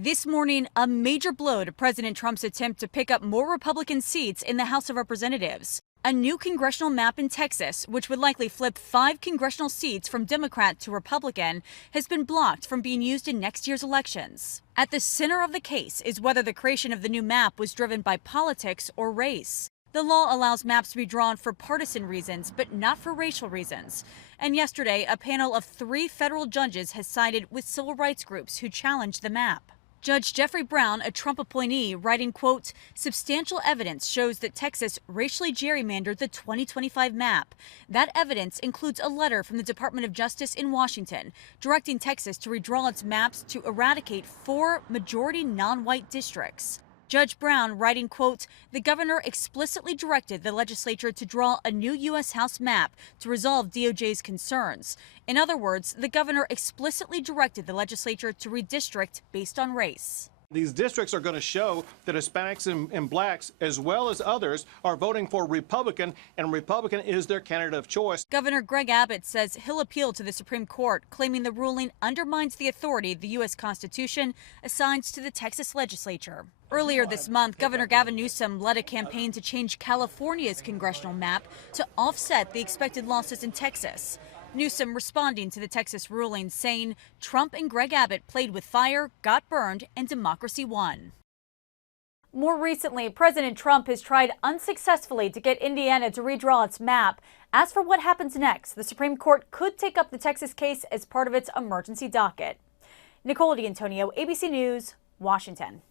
This morning, a major blow to President Trump's attempt to pick up more Republican seats in the House of Representatives. A new congressional map in Texas, which would likely flip 5 congressional seats from Democrat to Republican, has been blocked from being used in next year's elections. At the center of the case is whether the creation of the new map was driven by politics or race. The law allows maps to be drawn for partisan reasons, but not for racial reasons. And yesterday, a panel of 3 federal judges has sided with civil rights groups who challenged the map. Judge Jeffrey Brown, a Trump appointee, writing, quote, "Substantial evidence shows that Texas racially gerrymandered the 2025 map. That evidence includes a letter from the Department of Justice in Washington directing Texas to redraw its maps to eradicate 4 majority non-white districts." Judge Brown writing, quote, "The governor explicitly directed the legislature to draw a new U.S. House map to resolve DOJ's concerns. In other words, the governor explicitly directed the legislature to redistrict based on race." These districts are going to show that Hispanics and blacks, as well as others, are voting for Republican, and Republican is their candidate of choice. Governor Greg Abbott says he'll appeal to the Supreme Court, claiming the ruling undermines the authority the U.S. Constitution assigns to the Texas legislature. Earlier this month, Governor Gavin Newsom led a campaign to change California's congressional map to offset the expected losses in Texas. Newsom responding to the Texas ruling, saying Trump and Greg Abbott played with fire, got burned, and democracy won. More recently, President Trump has tried unsuccessfully to get Indiana to redraw its map. As for what happens next, the Supreme Court could take up the Texas case as part of its emergency docket. Nicole D'Antonio, ABC News, Washington.